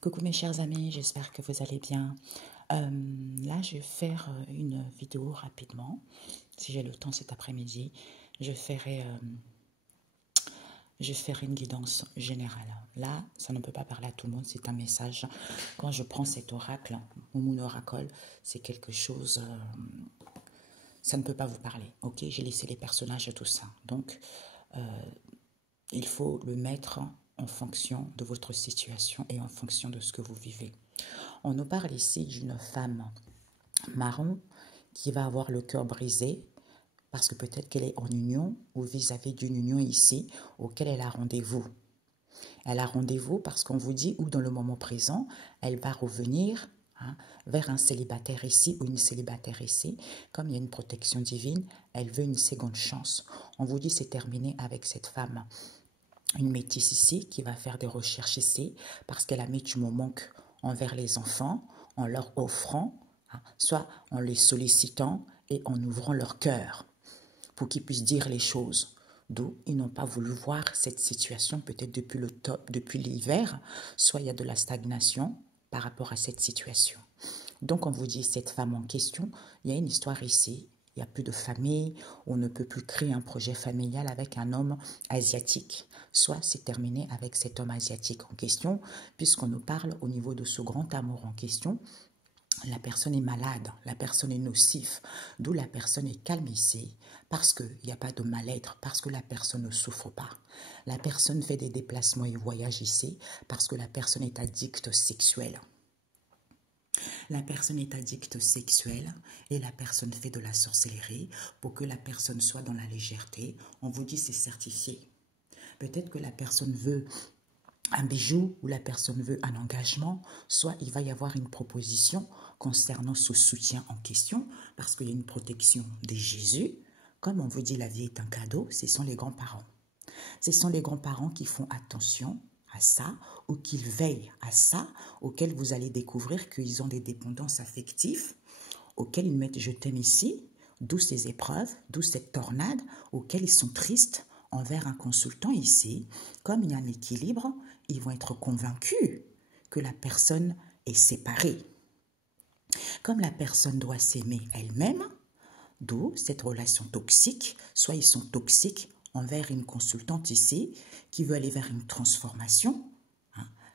Coucou mes chers amis, j'espère que vous allez bien. Là, je vais faire une vidéo rapidement. Si j'ai le temps cet après-midi, je ferai une guidance générale. Là, ça ne peut pas parler à tout le monde, c'est un message. Quand je prends cet oracle, ou mon oracle, c'est quelque chose... ça ne peut pas vous parler, ok? J'ai laissé les personnages et tout ça. Donc, il faut le mettre en fonction de votre situation et en fonction de ce que vous vivez. On nous parle ici d'une femme marron qui va avoir le cœur brisé parce que peut-être qu'elle est en union ou vis-à-vis d'une union ici auquel elle a rendez-vous. Elle a rendez-vous parce qu'on vous dit ou dans le moment présent, elle va revenir vers un célibataire ici ou une célibataire ici. Comme il y a une protection divine, elle veut une seconde chance. On vous dit c'est terminé avec cette femme. Une métisse ici qui va faire des recherches ici parce qu'elle a mis du manque envers les enfants en leur offrant, soit en les sollicitant et en ouvrant leur cœur pour qu'ils puissent dire les choses. D'où ils n'ont pas voulu voir cette situation peut-être depuis l'hiver, soit il y a de la stagnation par rapport à cette situation. Donc on vous dit cette femme en question, il y a une histoire ici. Il n'y a plus de famille, on ne peut plus créer un projet familial avec un homme asiatique. Soit c'est terminé avec cet homme asiatique en question, puisqu'on nous parle au niveau de ce grand amour en question. La personne est malade, la personne est nocive, d'où la personne est calme ici, parce qu'il n'y a pas de mal-être, parce que la personne ne souffre pas. La personne fait des déplacements et voyage ici, parce que la personne est addicte sexuelle. La personne est addicte sexuelle et la personne fait de la sorcellerie pour que la personne soit dans la légèreté. On vous dit c'est certifié. Peut-être que la personne veut un bijou ou la personne veut un engagement, soit il va y avoir une proposition concernant ce soutien en question parce qu'il y a une protection de Jésus. Comme on vous dit la vie est un cadeau, ce sont les grands-parents. Ce sont les grands-parents qui font attention à ça ou qu'ils veillent à ça, auxquels vous allez découvrir qu'ils ont des dépendances affectives, auxquels ils mettent je t'aime ici, d'où ces épreuves, d'où cette tornade, auxquels ils sont tristes envers un consultant ici. Comme il y a un équilibre, ils vont être convaincus que la personne est séparée. Comme la personne doit s'aimer elle-même, d'où cette relation toxique, soit ils sont toxiques envers une consultante ici qui veut aller vers une transformation.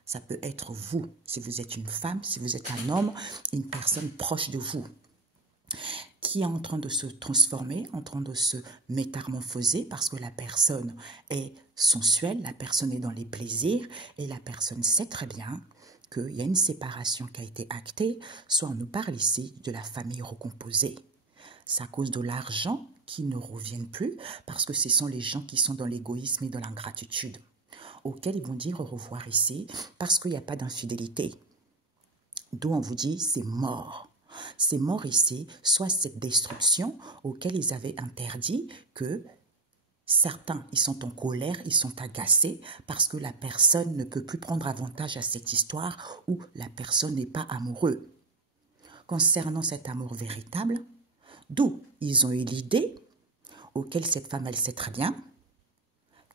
Ça peut être vous, si vous êtes une femme, si vous êtes un homme, une personne proche de vous qui est en train de se transformer, en train de se métamorphoser parce que la personne est sensuelle, la personne est dans les plaisirs et la personne sait très bien qu'il y a une séparation qui a été actée, soit on nous parle ici de la famille recomposée. C'est à cause de l'argent qui ne reviennent plus parce que ce sont les gens qui sont dans l'égoïsme et dans l'ingratitude auxquels ils vont dire au revoir ici parce qu'il n'y a pas d'infidélité. D'où on vous dit c'est mort. C'est mort ici, soit cette destruction auquel ils avaient interdit que certains, ils sont en colère, ils sont agacés parce que la personne ne peut plus prendre avantage à cette histoire où la personne n'est pas amoureux. Concernant cet amour véritable, d'où ils ont eu l'idée, auquel cette femme, elle sait très bien,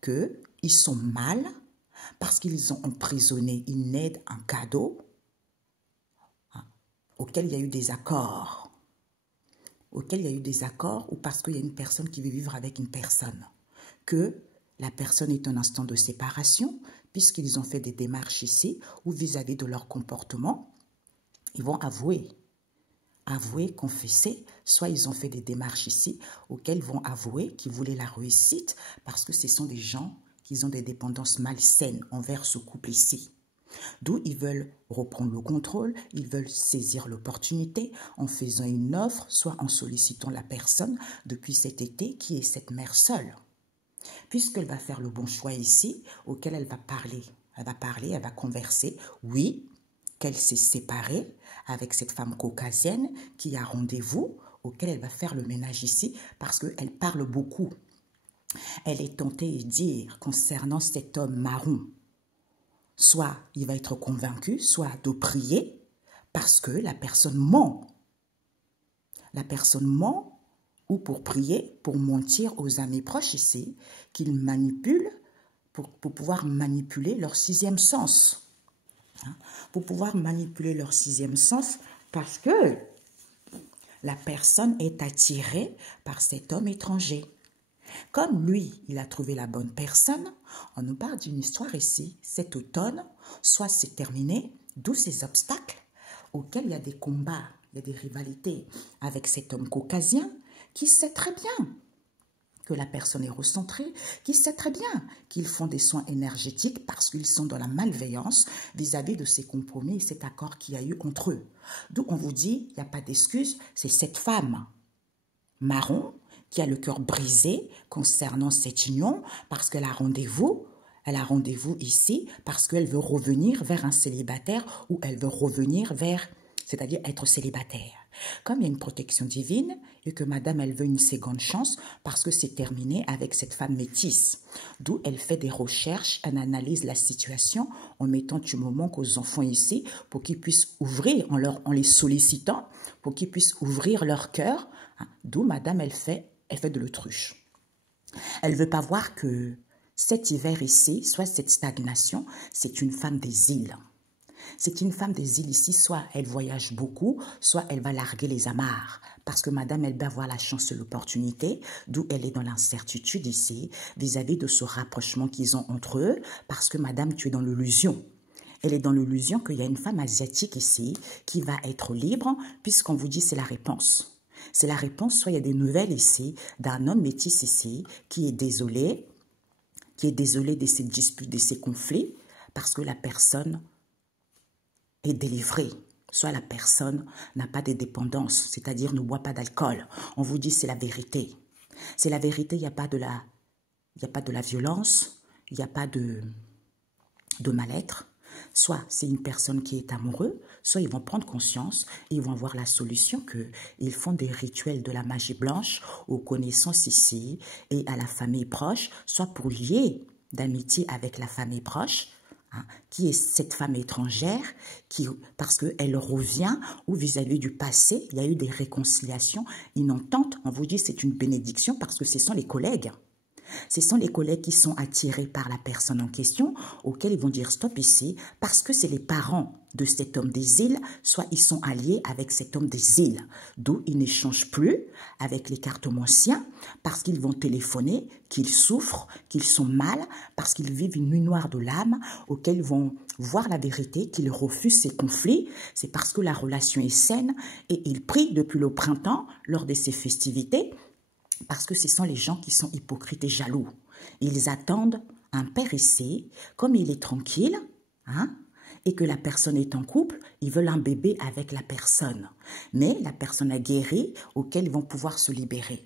qu'ils sont mal parce qu'ils ont emprisonné une aide, un cadeau, auquel il y a eu des accords. Auquel il y a eu des accords ou parce qu'il y a une personne qui veut vivre avec une personne. Que la personne est un instant de séparation, puisqu'ils ont fait des démarches ici, ou vis-à-vis de leur comportement, ils vont avouer, confesser, soit ils ont fait des démarches ici, auxquelles ils vont avouer qu'ils voulaient la réussite, parce que ce sont des gens qui ont des dépendances malsaines envers ce couple ici. D'où ils veulent reprendre le contrôle, ils veulent saisir l'opportunité en faisant une offre, soit en sollicitant la personne depuis cet été qui est cette mère seule. Puisqu'elle va faire le bon choix ici, auquel elle va parler, elle va converser, oui, qu'elle s'est séparée avec cette femme caucasienne qui a rendez-vous, auquel elle va faire le ménage ici, parce qu'elle parle beaucoup. Elle est tentée de dire concernant cet homme marron, soit il va être convaincu, soit de prier, parce que la personne ment. La personne ment ou pour prier, pour mentir aux amis proches ici, qu'ils manipulent pour pouvoir manipuler leur sixième sens. pour pouvoir manipuler leur sixième sens parce que la personne est attirée par cet homme étranger. Comme lui, il a trouvé la bonne personne, on nous parle d'une histoire ici, cet automne, soit c'est terminé, d'où ces obstacles auxquels il y a des combats, il y a des rivalités avec cet homme caucasien qui sait très bien que la personne est recentrée, qui sait très bien qu'ils font des soins énergétiques parce qu'ils sont dans la malveillance vis-à-vis de ces compromis et cet accord qu'il y a eu entre eux. D'où on vous dit, il n'y a pas d'excuse, c'est cette femme marron qui a le cœur brisé concernant cette union parce qu'elle a rendez-vous. Elle a rendez-vous ici parce qu'elle veut revenir vers un célibataire ou elle veut revenir vers, c'est-à-dire être célibataire. Comme il y a une protection divine et que madame, elle veut une seconde chance parce que c'est terminé avec cette femme métisse. D'où elle fait des recherches, elle analyse la situation en mettant du moment qu'aux enfants ici pour qu'ils puissent ouvrir, en les sollicitant, pour qu'ils puissent ouvrir leur cœur. D'où madame, elle fait de l'autruche. Elle ne veut pas voir que cet hiver ici, soit cette stagnation, c'est une femme des îles. C'est une femme des îles ici, soit elle voyage beaucoup, soit elle va larguer les amarres. Parce que madame, elle va avoir la chance et l'opportunité, d'où elle est dans l'incertitude ici, vis-à-vis de ce rapprochement qu'ils ont entre eux, parce que madame, tu es dans l'illusion. Elle est dans l'illusion qu'il y a une femme asiatique ici qui va être libre, puisqu'on vous dit c'est la réponse. C'est la réponse, soit il y a des nouvelles ici, d'un homme métis ici, qui est désolé de ces disputes, de ces conflits, parce que la personne est délivrée. Soit la personne n'a pas de dépendance, c'est-à-dire ne boit pas d'alcool. On vous dit c'est la vérité. C'est la vérité, il n'y a pas de la violence, il n'y a pas de mal-être. Soit c'est une personne qui est amoureuse, soit ils vont prendre conscience et ils vont voir la solution qu'ils font des rituels de la magie blanche aux connaissances ici et à la famille proche, soit pour lier d'amitié avec la famille proche, qui est cette femme étrangère, parce qu'elle revient ou vis-à-vis du passé, il y a eu des réconciliations, une entente, on vous dit c'est une bénédiction parce que ce sont les collègues. Ce sont les collègues qui sont attirés par la personne en question, auxquels ils vont dire stop ici, parce que c'est les parents de cet homme des îles, soit ils sont alliés avec cet homme des îles, d'où ils n'échangent plus avec les cartomanciens, parce qu'ils vont téléphoner, qu'ils souffrent, qu'ils sont mal, parce qu'ils vivent une nuit noire de l'âme, auxquels ils vont voir la vérité, qu'ils refusent ces conflits, c'est parce que la relation est saine, et ils prient depuis le printemps, lors de ces festivités, parce que ce sont les gens qui sont hypocrites et jaloux. Ils attendent un père ici, comme il est tranquille, et que la personne est en couple, ils veulent un bébé avec la personne. Mais la personne a guéri, auquel ils vont pouvoir se libérer.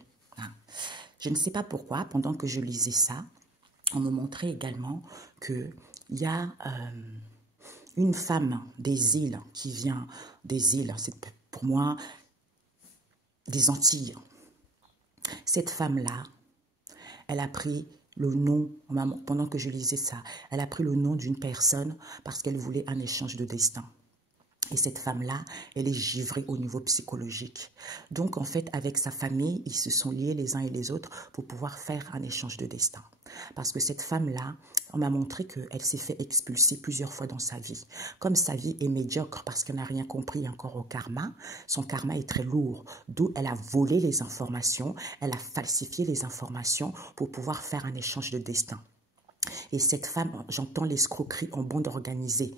Je ne sais pas pourquoi, pendant que je lisais ça, on me montrait également qu'il y a une femme des îles qui vient des îles, c'est pour moi des Antilles. Cette femme-là, elle a pris le nom, pendant que je lisais ça, elle a pris le nom d'une personne parce qu'elle voulait un échange de destin. Et cette femme-là, elle est givrée au niveau psychologique. Donc, en fait, avec sa famille, ils se sont liés les uns et les autres pour pouvoir faire un échange de destin. Parce que cette femme-là, on m'a montré qu'elle s'est fait expulser plusieurs fois dans sa vie. Comme sa vie est médiocre parce qu'elle n'a rien compris encore au karma, son karma est très lourd. D'où elle a volé les informations, elle a falsifié les informations pour pouvoir faire un échange de destin. Et cette femme, j'entends l'escroquerie en bande organisée.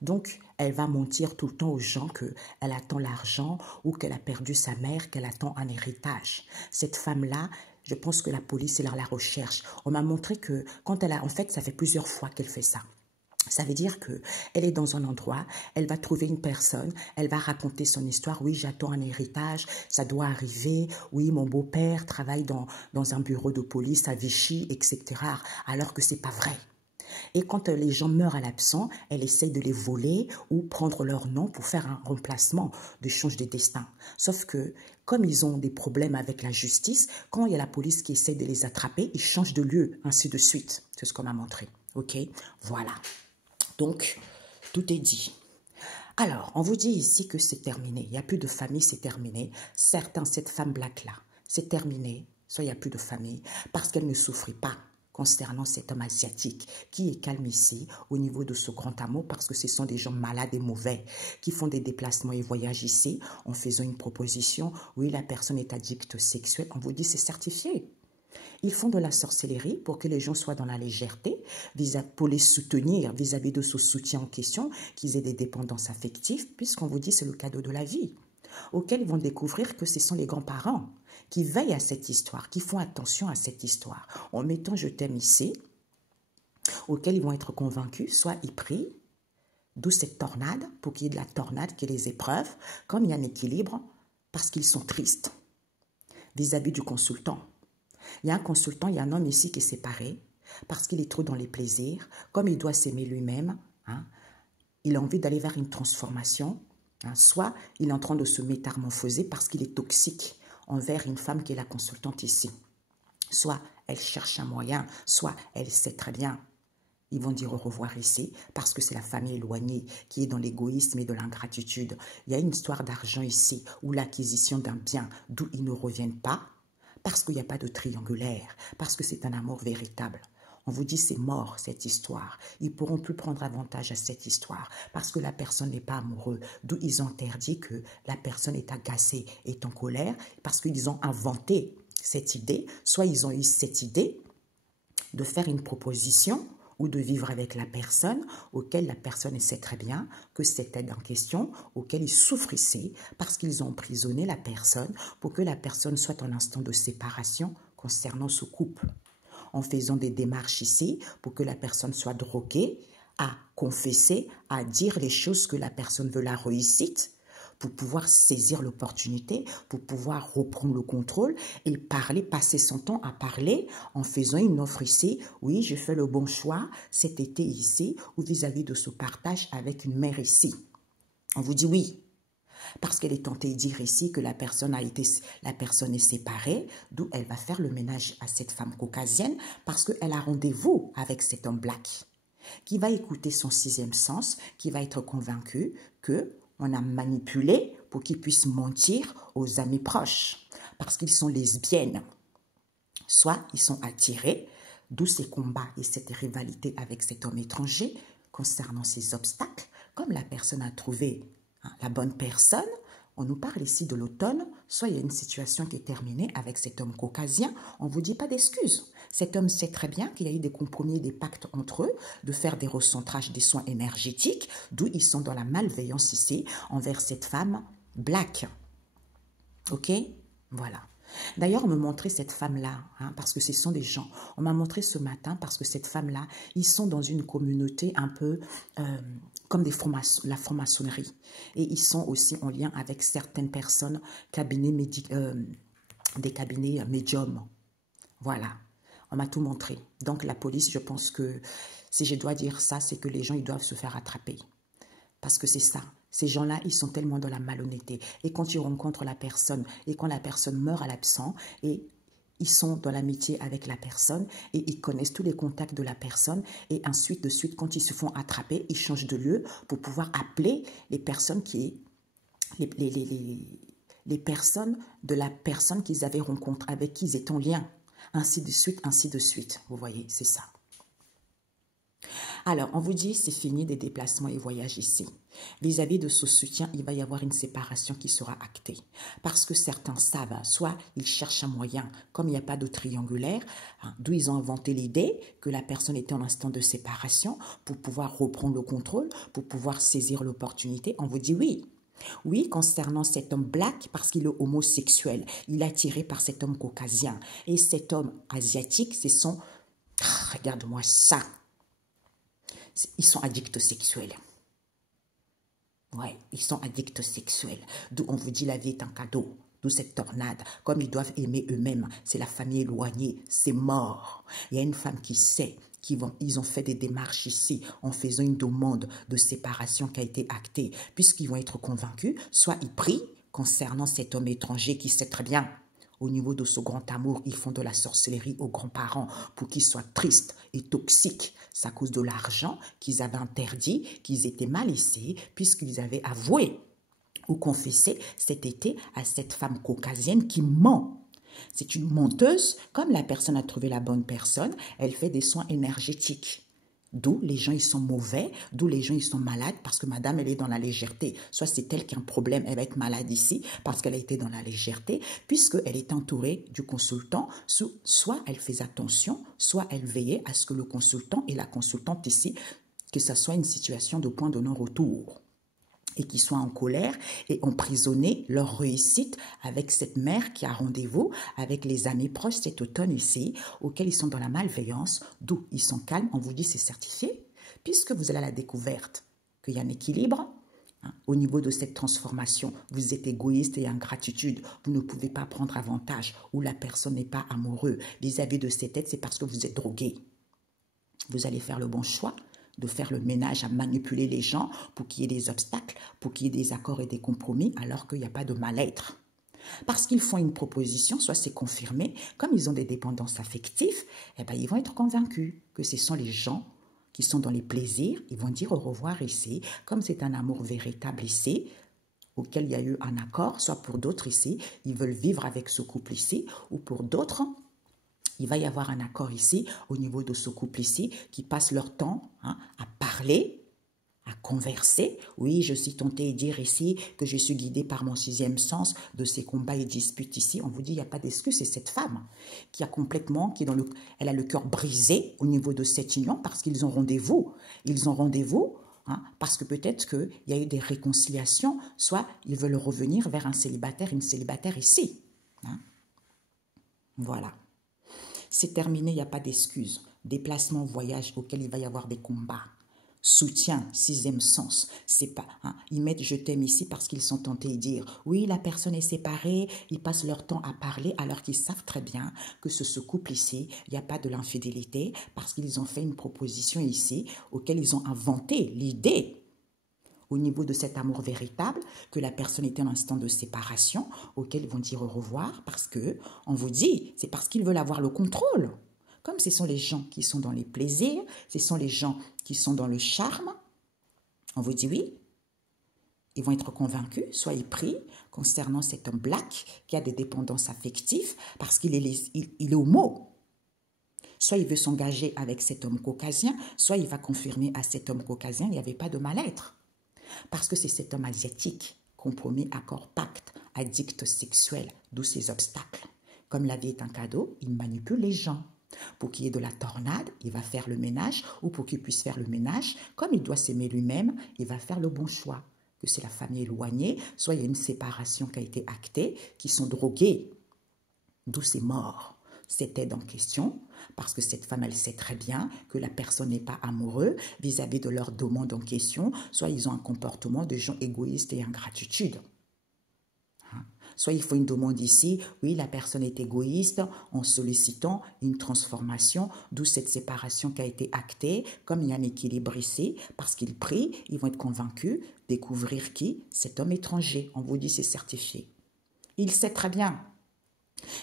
Donc, elle va mentir tout le temps aux gens qu'elle attend l'argent ou qu'elle a perdu sa mère, qu'elle attend un héritage. Cette femme-là, je pense que la police est là à la recherche. On m'a montré que quand elle a... En fait, ça fait plusieurs fois qu'elle fait ça. Ça veut dire qu'elle est dans un endroit, elle va trouver une personne, elle va raconter son histoire. Oui, j'attends un héritage, ça doit arriver. Oui, mon beau-père travaille dans un bureau de police à Vichy, etc. Alors que c'est pas vrai. Et quand les gens meurent à l'absent, elle essaye de les voler ou prendre leur nom pour faire un remplacement de change de destin. Sauf que, comme ils ont des problèmes avec la justice, quand il y a la police qui essaie de les attraper, ils changent de lieu, ainsi de suite. C'est ce qu'on m'a montré. OK? Voilà. Donc, tout est dit. Alors, on vous dit ici que c'est terminé. Il n'y a plus de famille, c'est terminé. Certains, cette femme black-là, c'est terminé. Soit il n'y a plus de famille parce qu'elle ne souffrit pas concernant cet homme asiatique qui est calme ici au niveau de ce grand amour parce que ce sont des gens malades et mauvais qui font des déplacements et voyagent ici en faisant une proposition. Oui, la personne est addicte sexuelle. On vous dit c'est certifié. Ils font de la sorcellerie pour que les gens soient dans la légèreté, pour les soutenir vis-à-vis de ce soutien en question, qu'ils aient des dépendances affectives, puisqu'on vous dit c'est le cadeau de la vie, auquel ils vont découvrir que ce sont les grands-parents qui veillent à cette histoire, qui font attention à cette histoire, en mettant je t'aime ici, auquel ils vont être convaincus, soit ils prient, d'où cette tornade, pour qu'il y ait de la tornade, qu'il y ait les épreuves, comme il y a un équilibre, parce qu'ils sont tristes vis-à-vis du consultant. Il y a un consultant, il y a un homme ici qui est séparé, parce qu'il est trop dans les plaisirs, comme il doit s'aimer lui-même, hein, il a envie d'aller vers une transformation, hein, soit il est en train de se métamorphoser parce qu'il est toxique envers une femme qui est la consultante ici. Soit elle cherche un moyen, soit elle sait très bien. Ils vont dire au revoir ici parce que c'est la famille éloignée qui est dans l'égoïsme et de l'ingratitude. Il y a une histoire d'argent ici ou l'acquisition d'un bien d'où ils ne reviennent pas parce qu'il n'y a pas de triangulaire, parce que c'est un amour véritable. On vous dit c'est mort cette histoire. Ils ne pourront plus prendre avantage à cette histoire parce que la personne n'est pas amoureuse. D'où ils ont interdit que la personne est agacée, est en colère parce qu'ils ont inventé cette idée. Soit ils ont eu cette idée de faire une proposition ou de vivre avec la personne auquel la personne sait très bien que c'était en question, auquel ils souffrissaient parce qu'ils ont emprisonné la personne pour que la personne soit en instant de séparation concernant ce couple. En faisant des démarches ici pour que la personne soit droguée, à confesser, à dire les choses que la personne veut la réussite, pour pouvoir saisir l'opportunité, pour pouvoir reprendre le contrôle et parler, passer son temps à parler en faisant une offre ici. Oui, je fais le bon choix cet été ici ou vis-à-vis de ce partage avec une mère ici. On vous dit oui. Parce qu'elle est tentée de dire ici que la personne est séparée, d'où elle va faire le ménage à cette femme caucasienne parce qu'elle a rendez-vous avec cet homme black qui va écouter son sixième sens, qui va être convaincu qu'on a manipulé pour qu'il puisse mentir aux amis proches parce qu'ils sont lesbiennes. Soit ils sont attirés, d'où ces combats et cette rivalité avec cet homme étranger concernant ces obstacles, comme la personne a trouvé la bonne personne. On nous parle ici de l'automne, soit il y a une situation qui est terminée avec cet homme caucasien, on ne vous dit pas d'excuses. Cet homme sait très bien qu'il y a eu des compromis, des pactes entre eux, de faire des recentrages, des soins énergétiques, d'où ils sont dans la malveillance ici envers cette femme black. Ok? Voilà. D'ailleurs, on me montrait cette femme-là, hein, parce que ce sont des gens. On m'a montré ce matin parce que cette femme-là, ils sont dans une communauté un peu comme la franc-maçonnerie. Et ils sont aussi en lien avec certaines personnes, des cabinets médiums. Voilà, on m'a tout montré. Donc la police, je pense que si je dois dire ça, c'est que les gens, ils doivent se faire attraper. Parce que c'est ça. Ces gens-là, ils sont tellement dans la malhonnêteté. Et quand ils rencontrent la personne, et quand la personne meurt à l'absent, et ils sont dans l'amitié avec la personne, et ils connaissent tous les contacts de la personne, et ensuite, de suite, quand ils se font attraper, ils changent de lieu pour pouvoir appeler les personnes les personnes de la personne qu'ils avaient rencontrée, avec qui ils étaient en lien. Ainsi de suite, ainsi de suite. Vous voyez, c'est ça. Alors, on vous dit, c'est fini des déplacements et voyages ici. Vis-à-vis de ce soutien, il va y avoir une séparation qui sera actée. Parce que certains savent, soit ils cherchent un moyen, comme il n'y a pas de triangulaire, hein, d'où ils ont inventé l'idée que la personne était en instant de séparation pour pouvoir reprendre le contrôle, pour pouvoir saisir l'opportunité. On vous dit oui. Oui, concernant cet homme black, parce qu'il est homosexuel, il est attiré par cet homme caucasien. Et cet homme asiatique, c'est son... regarde-moi ça. Ils sont addicts sexuels. Ouais, ils sont addicts sexuels. D'où on vous dit la vie est un cadeau. D'où cette tornade. Comme ils doivent aimer eux-mêmes, c'est la famille éloignée, c'est mort. Il y a une femme qui sait ils ont fait des démarches ici en faisant une demande de séparation qui a été actée, puisqu'ils vont être convaincus, soit ils prient concernant cet homme étranger qui sait très bien. Au niveau de ce grand amour, ils font de la sorcellerie aux grands-parents pour qu'ils soient tristes et toxiques. C'est à cause de l'argent qu'ils avaient interdit, qu'ils étaient mal ici, puisqu'ils avaient avoué ou confessé cet été à cette femme caucasienne qui ment. C'est une menteuse. Comme la personne a trouvé la bonne personne, elle fait des soins énergétiques. D'où les gens ils sont mauvais, d'où les gens ils sont malades parce que madame elle est dans la légèreté. Soit c'est elle qui a un problème, elle va être malade ici parce qu'elle a été dans la légèreté, puisqu'elle est entourée du consultant, soit elle fait attention, soit elle veillait à ce que le consultant et la consultante ici, que ça soit une situation de point de non-retour. Et qui soient en colère et emprisonner leur réussite avec cette mère qui a rendez-vous avec les amis proches cet automne ici, auxquels ils sont dans la malveillance, d'où ils sont calmes. On vous dit c'est certifié, puisque vous allez à la découverte qu'il y a un équilibre. Au niveau de cette transformation, vous êtes égoïste et ingratitude, vous ne pouvez pas prendre avantage, ou la personne n'est pas amoureuse vis-à-vis de cette aide, c'est parce que vous êtes drogué. Vous allez faire le bon choix de faire le ménage à manipuler les gens pour qu'il y ait des obstacles, pour qu'il y ait des accords et des compromis, alors qu'il n'y a pas de mal-être. Parce qu'ils font une proposition, soit c'est confirmé, comme ils ont des dépendances affectives, eh ben, ils vont être convaincus que ce sont les gens qui sont dans les plaisirs, ils vont dire au revoir ici, comme c'est un amour véritable ici, auquel il y a eu un accord, soit pour d'autres ici, ils veulent vivre avec ce couple ici, ou pour d'autres, il va y avoir un accord ici, au niveau de ce couple ici, qui passe leur temps à parler, à converser. Oui, je suis tentée de dire ici que je suis guidée par mon sixième sens de ces combats et disputes ici. On vous dit, il n'y a pas d'excuse, c'est cette femme qui a complètement, elle a le cœur brisé au niveau de cette union parce qu'ils ont rendez-vous. Ils ont rendez-vous parce que peut-être qu'il y a eu des réconciliations, soit ils veulent revenir vers un célibataire, une célibataire ici. Voilà. C'est terminé, il n'y a pas d'excuses. Déplacement, voyage auquel il va y avoir des combats. Soutien, sixième sens. C'est pas, ils mettent je t'aime ici parce qu'ils sont tentés de dire oui, la personne est séparée, ils passent leur temps à parler alors qu'ils savent très bien que ce couple ici, il n'y a pas de l'infidélité parce qu'ils ont fait une proposition ici auquel ils ont inventé l'idée au niveau de cet amour véritable, que la personne était en instant de séparation, auquel ils vont dire au revoir, parce que, on vous dit, c'est parce qu'ils veulent avoir le contrôle. Comme ce sont les gens qui sont dans les plaisirs, ce sont les gens qui sont dans le charme, on vous dit oui, ils vont être convaincus, soyez pris, concernant cet homme black qui a des dépendances affectives, parce qu'il est homo. Soit il veut s'engager avec cet homme caucasien, soit il va confirmer à cet homme caucasien, il n'y avait pas de mal-être. Parce que c'est cet homme asiatique, compromis, accord, pacte, addict sexuel, d'où ces obstacles. Comme la vie est un cadeau, il manipule les gens. Pour qu'il y ait de la tornade, il va faire le ménage, ou pour qu'il puisse faire le ménage, comme il doit s'aimer lui-même, il va faire le bon choix. Que c'est la famille éloignée, soit il y a une séparation qui a été actée, qui sont drogués, d'où ces morts. Cette aide en question, parce que cette femme, elle sait très bien que la personne n'est pas amoureuse vis-à-vis de leur demande en question, soit ils ont un comportement de gens égoïstes et ingratitude. Soit il faut une demande ici, oui, la personne est égoïste en sollicitant une transformation, d'où cette séparation qui a été actée, comme il y a un équilibre ici, parce qu'ils prient, ils vont être convaincus, découvrir qui? Cet homme étranger. On vous dit c'est certifié. Il sait très bien.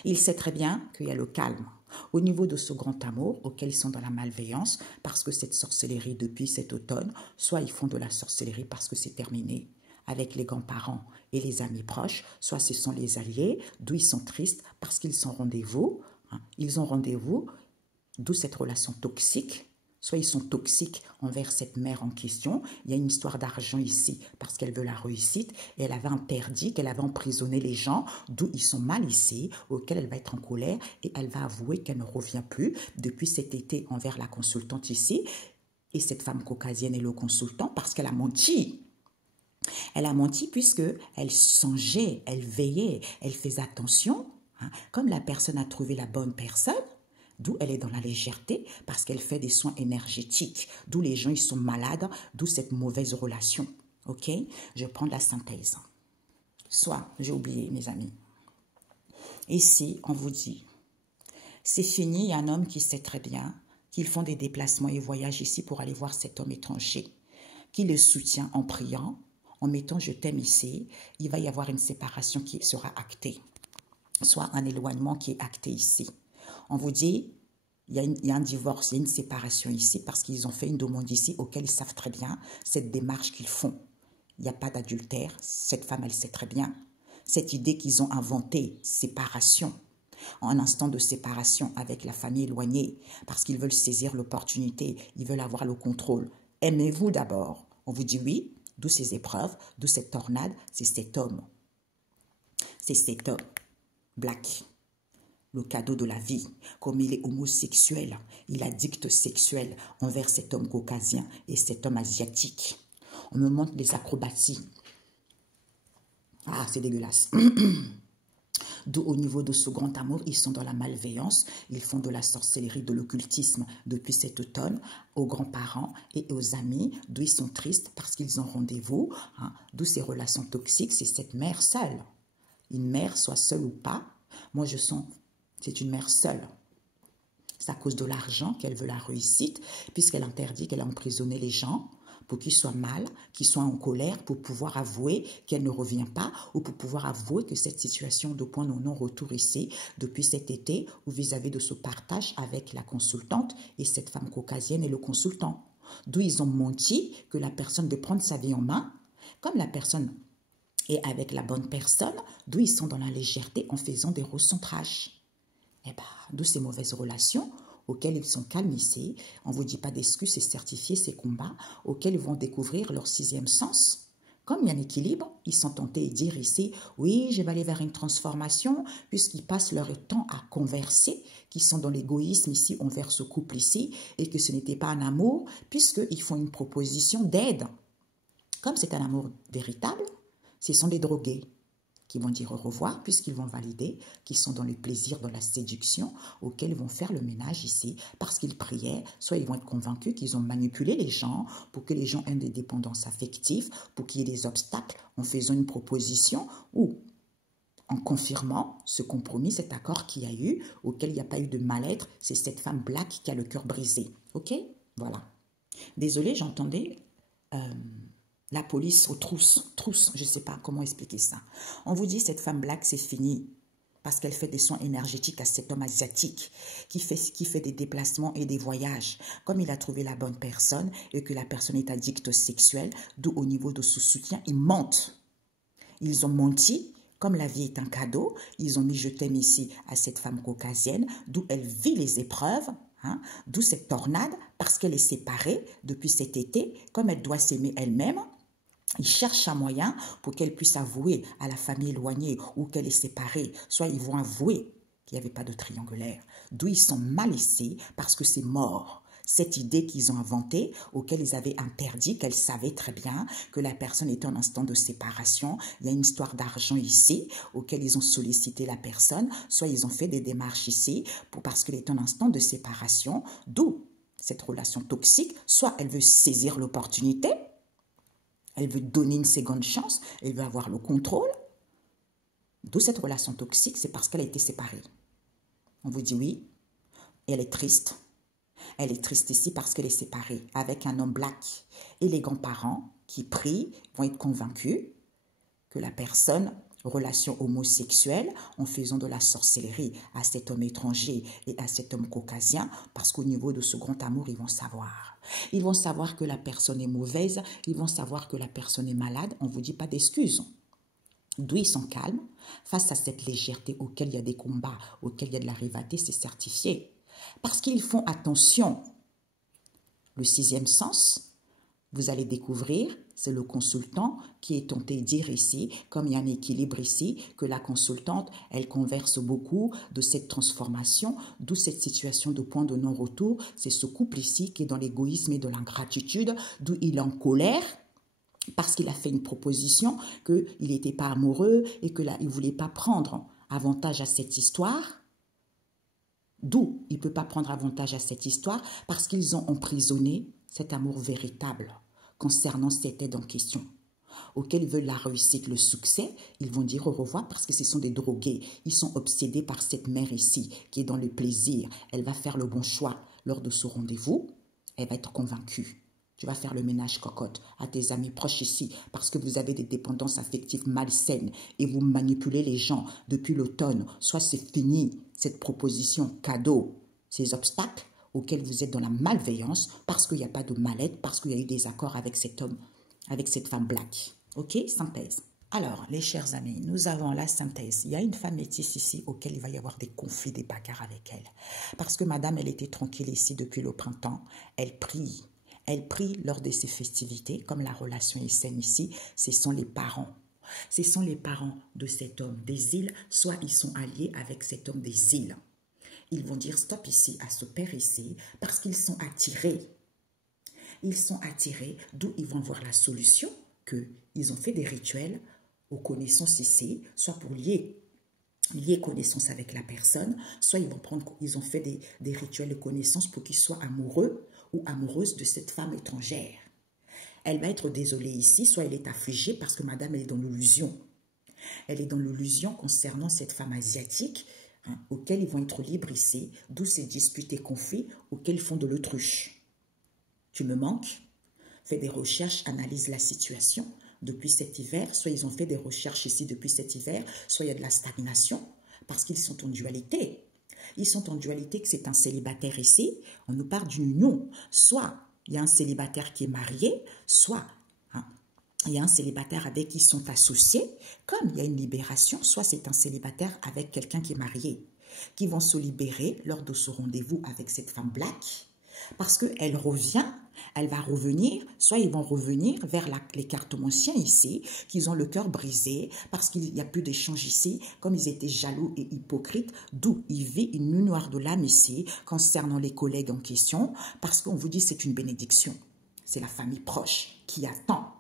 Il sait très bien qu'il y a le calme au niveau de ce grand amour auquel ils sont dans la malveillance parce que cette sorcellerie depuis cet automne, soit ils font de la sorcellerie parce que c'est terminé avec les grands-parents et les amis proches, soit ce sont les alliés, d'où ils sont tristes parce qu'ils sont rendez-vous, ils ont rendez-vous, d'où cette relation toxique. Soit ils sont toxiques envers cette mère en question. Il y a une histoire d'argent ici parce qu'elle veut la réussite et elle avait interdit, qu'elle avait emprisonné les gens, d'où ils sont mal ici, auquel elle va être en colère et elle va avouer qu'elle ne revient plus depuis cet été envers la consultante ici et cette femme caucasienne et le consultant parce qu'elle a menti. Elle a menti puisqu'elle songeait, elle veillait, elle faisait attention. Comme la personne a trouvé la bonne personne, d'où elle est dans la légèreté, parce qu'elle fait des soins énergétiques, d'où les gens ils sont malades, d'où cette mauvaise relation. Ok? Je prends la synthèse. Soit, j'ai oublié mes amis. Ici, on vous dit, c'est fini, il y a un homme qui sait très bien qu'ils font des déplacements et voyages ici pour aller voir cet homme étranger, qui le soutient en priant, en mettant je t'aime ici, il va y avoir une séparation qui sera actée, soit un éloignement qui est acté ici. On vous dit, il y a un divorce, il y a une séparation ici parce qu'ils ont fait une demande ici auquel ils savent très bien cette démarche qu'ils font. Il n'y a pas d'adultère, cette femme, elle sait très bien. Cette idée qu'ils ont inventée, séparation. en instant de séparation avec la famille éloignée, parce qu'ils veulent saisir l'opportunité, ils veulent avoir le contrôle. Aimez-vous d'abord. On vous dit oui, d'où ces épreuves, d'où cette tornade, c'est cet homme. C'est cet homme, Black, le cadeau de la vie. Comme il est homosexuel, il addict sexuel envers cet homme caucasien et cet homme asiatique. On me montre les acrobaties. Ah, c'est dégueulasse. D'où au niveau de ce grand amour, ils sont dans la malveillance, ils font de la sorcellerie, de l'occultisme depuis cet automne aux grands-parents et aux amis, d'où ils sont tristes parce qu'ils ont rendez-vous, hein, d'où ces relations toxiques, c'est cette mère seule. Une mère, soit seule ou pas, moi je sens, c'est une mère seule. C'est à cause de l'argent qu'elle veut la réussite, puisqu'elle interdit, qu'elle a emprisonné les gens, pour qu'ils soient mal, qu'ils soient en colère, pour pouvoir avouer qu'elle ne revient pas, ou pour pouvoir avouer que cette situation de point de non-retour ici, depuis cet été, ou vis-à-vis de ce partage avec la consultante et cette femme caucasienne et le consultant. D'où ils ont menti que la personne de prendre sa vie en main, comme la personne est avec la bonne personne, d'où ils sont dans la légèreté en faisant des recentrages. Eh bien, d'où ces mauvaises relations auxquels ils sont calmes ici. On ne vous dit pas d'excuses, c'est certifié ces combats auxquels ils vont découvrir leur sixième sens. Comme il y a un équilibre, ils sont tentés de dire ici, oui, je vais aller vers une transformation, puisqu'ils passent leur temps à converser, qu'ils sont dans l'égoïsme ici envers ce couple ici, et que ce n'était pas un amour, puisqu'ils font une proposition d'aide. Comme c'est un amour véritable, ce sont des drogués qui vont dire au revoir puisqu'ils vont valider qu'ils sont dans le plaisir, dans la séduction, auquel ils vont faire le ménage ici parce qu'ils priaient, soit ils vont être convaincus qu'ils ont manipulé les gens pour que les gens aient des dépendances affectives, pour qu'il y ait des obstacles en faisant une proposition ou en confirmant ce compromis, cet accord qu'il y a eu, auquel il n'y a pas eu de mal-être, c'est cette femme Black qui a le cœur brisé. Ok? Voilà. Désolée, j'entendais... la police aux trousses, je ne sais pas comment expliquer ça. On vous dit cette femme Black, c'est fini, parce qu'elle fait des soins énergétiques à cet homme asiatique qui fait des déplacements et des voyages. Comme il a trouvé la bonne personne et que la personne est addicte sexuelle, d'où au niveau de ce soutien, ils mentent. Ils ont menti. Comme la vie est un cadeau, ils ont mis je t'aime ici à cette femme caucasienne, d'où elle vit les épreuves, hein, d'où cette tornade, parce qu'elle est séparée depuis cet été, comme elle doit s'aimer elle-même. Ils cherchent un moyen pour qu'elle puisse avouer à la famille éloignée ou qu'elle est séparée. Soit ils vont avouer qu'il n'y avait pas de triangulaire. D'où ils sont mal laissés parce que c'est mort. Cette idée qu'ils ont inventée, auquel ils avaient interdit, qu'elle savait très bien que la personne était en instant de séparation. Il y a une histoire d'argent ici, auquel ils ont sollicité la personne. Soit ils ont fait des démarches ici parce qu'elle est en instant de séparation. D'où cette relation toxique. Soit elle veut saisir l'opportunité. Elle veut donner une seconde chance, elle veut avoir le contrôle. D'où cette relation toxique, c'est parce qu'elle a été séparée. On vous dit oui, et elle est triste. Elle est triste ici parce qu'elle est séparée avec un homme Black. Et les grands-parents qui prient vont être convaincus que la personne, relation homosexuelle, en faisant de la sorcellerie à cet homme étranger et à cet homme caucasien, parce qu'au niveau de ce grand amour, ils vont savoir. Ils vont savoir que la personne est mauvaise, ils vont savoir que la personne est malade, on ne vous dit pas d'excuses. D'où ils sont calmes, face à cette légèreté auquel il y a des combats, auquel il y a de la rivalité, c'est certifié. Parce qu'ils font attention. Le sixième sens, vous allez découvrir, c'est le consultant qui est tenté de dire ici, comme il y a un équilibre ici, que la consultante, elle converse beaucoup de cette transformation, d'où cette situation de point de non-retour. C'est ce couple ici qui est dans l'égoïsme et de l'ingratitude, d'où il est en colère, parce qu'il a fait une proposition qu'il n'était pas amoureux et qu'il ne voulait pas prendre avantage à cette histoire. D'où il ne peut pas prendre avantage à cette histoire, parce qu'ils ont emprisonné cet amour véritable concernant cette aide en question, auquel ils veulent la réussite, le succès. Ils vont dire au revoir parce que ce sont des drogués. Ils sont obsédés par cette mère ici qui est dans le plaisir. Elle va faire le bon choix lors de ce rendez-vous. Elle va être convaincue. Tu vas faire le ménage cocotte à tes amis proches ici parce que vous avez des dépendances affectives malsaines et vous manipulez les gens depuis l'automne. Soit c'est fini, cette proposition cadeau, ces obstacles auxquels vous êtes dans la malveillance parce qu'il n'y a pas de mal-être, parce qu'il y a eu des accords avec cet homme, avec cette femme Black. Ok, synthèse. Alors, les chers amis, nous avons la synthèse. Il y a une femme métisse ici auquel il va y avoir des conflits, des bagarres avec elle. Parce que madame, elle était tranquille ici depuis le printemps. Elle prie. Elle prie lors de ses festivités. Comme la relation est saine ici, ce sont les parents. Ce sont les parents de cet homme des îles. Soit ils sont alliés avec cet homme des îles. Ils vont dire stop ici à ce père ici parce qu'ils sont attirés. Ils sont attirés, d'où ils vont voir la solution qu'ils ont fait des rituels aux connaissances ici, soit pour lier connaissance avec la personne, soit ils ont fait des rituels de connaissance pour qu'ils soient amoureux ou amoureuses de cette femme étrangère. Elle va être désolée ici, soit elle est affligée parce que madame elle est dans l'illusion. Elle est dans l'illusion concernant cette femme asiatique auquel ils vont être libres ici, d'où ces disputes et conflits auxquels ils font de l'autruche. Tu me manques? Fais des recherches, analyse la situation. Depuis cet hiver, soit ils ont fait des recherches ici depuis cet hiver, soit il y a de la stagnation, parce qu'ils sont en dualité. Ils sont en dualité que c'est un célibataire ici, on nous parle d'une union. Soit il y a un célibataire qui est marié, soit il y a un célibataire avec qui ils sont associés, comme il y a une libération, soit c'est un célibataire avec quelqu'un qui est marié, qui vont se libérer lors de ce rendez-vous avec cette femme black, parce qu'elle revient, elle va revenir, soit ils vont revenir vers les cartomanciens ici, qu'ils ont le cœur brisé, parce qu'il n'y a plus d'échange ici, comme ils étaient jaloux et hypocrites, d'où il vit une nuit noire de l'âme ici, concernant les collègues en question, parce qu'on vous dit c'est une bénédiction. C'est la famille proche qui attend.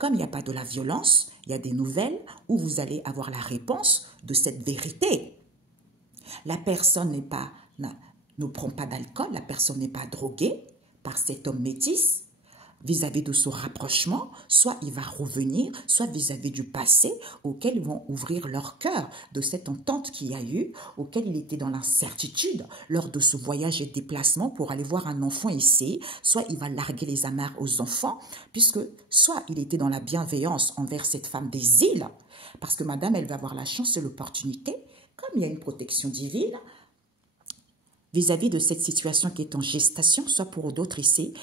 Comme il n'y a pas de la violence, il y a des nouvelles où vous allez avoir la réponse de cette vérité. La personne ne prend pas d'alcool, la personne n'est pas droguée par cet homme métis vis-à-vis de ce rapprochement, soit il va revenir, soit vis-à-vis du passé auquel ils vont ouvrir leur cœur de cette entente qu'il y a eu, auquel il était dans l'incertitude lors de ce voyage et déplacement pour aller voir un enfant ici, soit il va larguer les amarres aux enfants, puisque soit il était dans la bienveillance envers cette femme des îles, parce que madame, elle va avoir la chance et l'opportunité, comme il y a une protection divine, vis-à-vis de cette situation qui est en gestation, soit pour d'autres ici,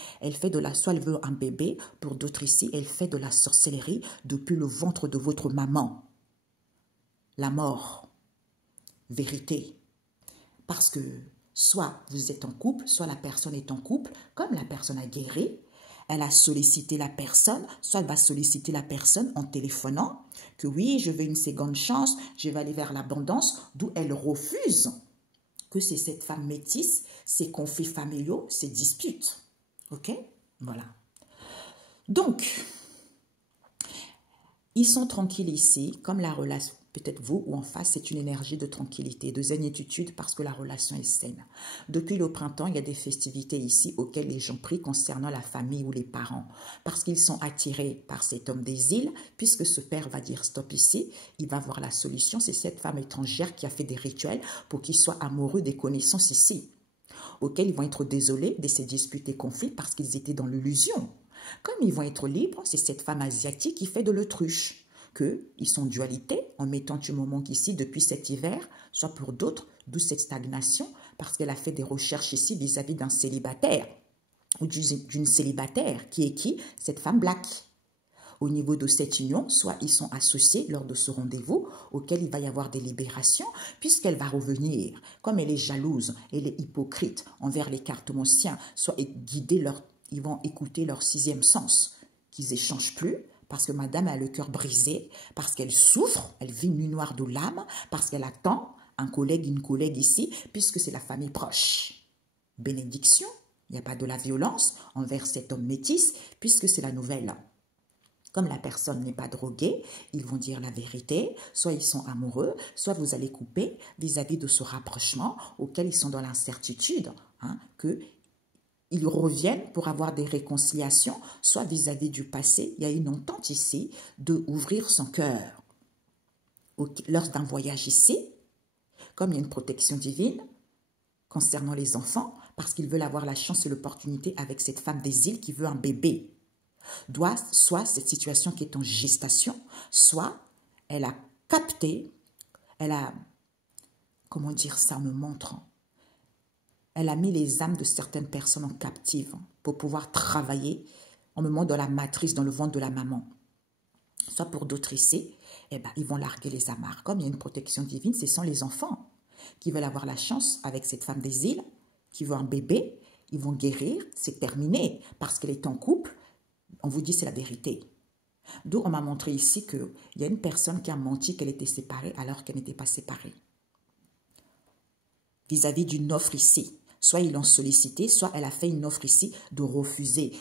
soit elle veut un bébé, pour d'autres ici, elle fait de la sorcellerie depuis le ventre de votre maman. La mort, vérité. Parce que soit vous êtes en couple, soit la personne est en couple, comme la personne a guéri, elle a sollicité la personne, soit elle va solliciter la personne en téléphonant, que oui, je veux une seconde chance, je vais aller vers l'abondance, d'où elle refuse que c'est cette femme métisse, ces conflits familiaux, ces disputes. Ok? Voilà. Donc, ils sont tranquilles ici, comme la relation, peut-être vous ou en face, c'est une énergie de tranquillité, de zénitude parce que la relation est saine. Depuis le printemps, il y a des festivités ici auxquelles les gens prient concernant la famille ou les parents, parce qu'ils sont attirés par cet homme des îles, puisque ce père va dire stop ici, il va voir la solution, c'est cette femme étrangère qui a fait des rituels pour qu'il soit amoureux des connaissances ici, auxquels ils vont être désolés de ces disputes et conflits parce qu'ils étaient dans l'illusion. Comme ils vont être libres, c'est cette femme asiatique qui fait de l'autruche. Qu'ils sont en dualité, en mettant du moment qu'ici, depuis cet hiver, soit pour d'autres, d'où cette stagnation, parce qu'elle a fait des recherches ici vis-à-vis d'un célibataire, ou d'une célibataire, qui est qui? Cette femme black. Au niveau de cette union, soit ils sont associés lors de ce rendez-vous, auquel il va y avoir des libérations, puisqu'elle va revenir. Comme elle est jalouse, elle est hypocrite envers les cartomanciens, soit ils vont écouter leur sixième sens, qu'ils échangent plus, parce que madame a le cœur brisé, parce qu'elle souffre, elle vit une nuit noire de l'âme, parce qu'elle attend un collègue, une collègue ici, puisque c'est la famille proche. Bénédiction, il n'y a pas de la violence envers cet homme métis, puisque c'est la nouvelle. Comme la personne n'est pas droguée, ils vont dire la vérité, soit ils sont amoureux, soit vous allez couper vis-à-vis de ce rapprochement auquel ils sont dans l'incertitude, qu'ils reviennent pour avoir des réconciliations, soit vis-à-vis du passé. Il y a une entente ici de ouvrir son cœur. Lors d'un voyage ici, comme il y a une protection divine concernant les enfants, parce qu'ils veulent avoir la chance et l'opportunité avec cette femme des îles qui veut un bébé. Soit cette situation qui est en gestation, soit elle a capté, comment dire ça en me montrant, elle a mis les âmes de certaines personnes en captive pour pouvoir travailler en me montrant dans la matrice, dans le ventre de la maman. Soit pour d'autres ici, eh ben, ils vont larguer les amarres. Comme il y a une protection divine, ce sont les enfants qui veulent avoir la chance avec cette femme des îles, qui veut un bébé, ils vont guérir, c'est terminé. Parce qu'elle est en couple, on vous dit c'est la vérité. D'où on m'a montré ici qu'il y a une personne qui a menti qu'elle était séparée alors qu'elle n'était pas séparée. Vis-à-vis d'une offre ici. Soit ils l'ont sollicité, soit elle a fait une offre ici de refuser.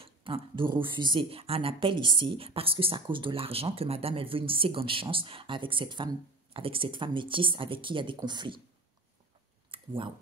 De refuser un appel ici parce que c'est à cause de l'argent que madame, elle veut une seconde chance avec cette femme métisse avec qui il y a des conflits. Waouh!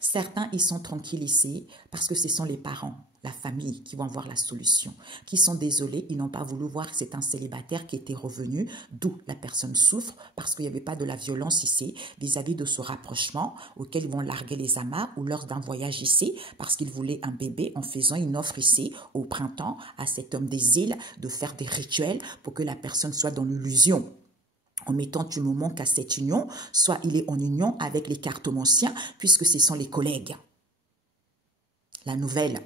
Certains, ils sont tranquilles ici parce que ce sont les parents, la famille qui vont avoir la solution, qui sont désolés, ils n'ont pas voulu voir que c'est un célibataire qui était revenu, d'où la personne souffre parce qu'il n'y avait pas de la violence ici vis-à-vis de ce rapprochement auquel ils vont larguer les amarres ou lors d'un voyage ici parce qu'ils voulaient un bébé en faisant une offre ici au printemps à cet homme des îles de faire des rituels pour que la personne soit dans l'illusion. En mettant du moment qu'à cette union, soit il est en union avec les cartomanciens, puisque ce sont les collègues. La nouvelle,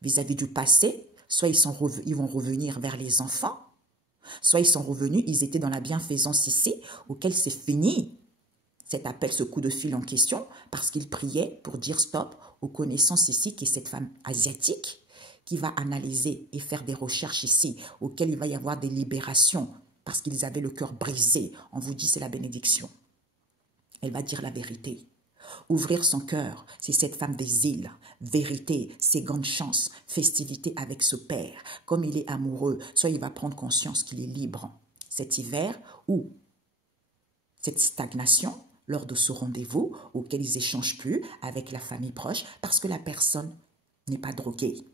vis-à-vis du passé, soit ils vont revenir vers les enfants, soit ils sont revenus, ils étaient dans la bienfaisance ici, auquel c'est fini cet appel, ce coup de fil en question, parce qu'ils priaient pour dire stop aux connaissances ici, qui est cette femme asiatique, qui va analyser et faire des recherches ici, auxquelles il va y avoir des libérations, parce qu'ils avaient le cœur brisé. On vous dit, c'est la bénédiction. Elle va dire la vérité. Ouvrir son cœur, c'est cette femme des îles. Vérité, seconde chance, festivité avec ce père. Comme il est amoureux, soit il va prendre conscience qu'il est libre. Cet hiver ou cette stagnation, lors de ce rendez-vous, auquel ils n'échangent plus avec la famille proche, parce que la personne n'est pas droguée.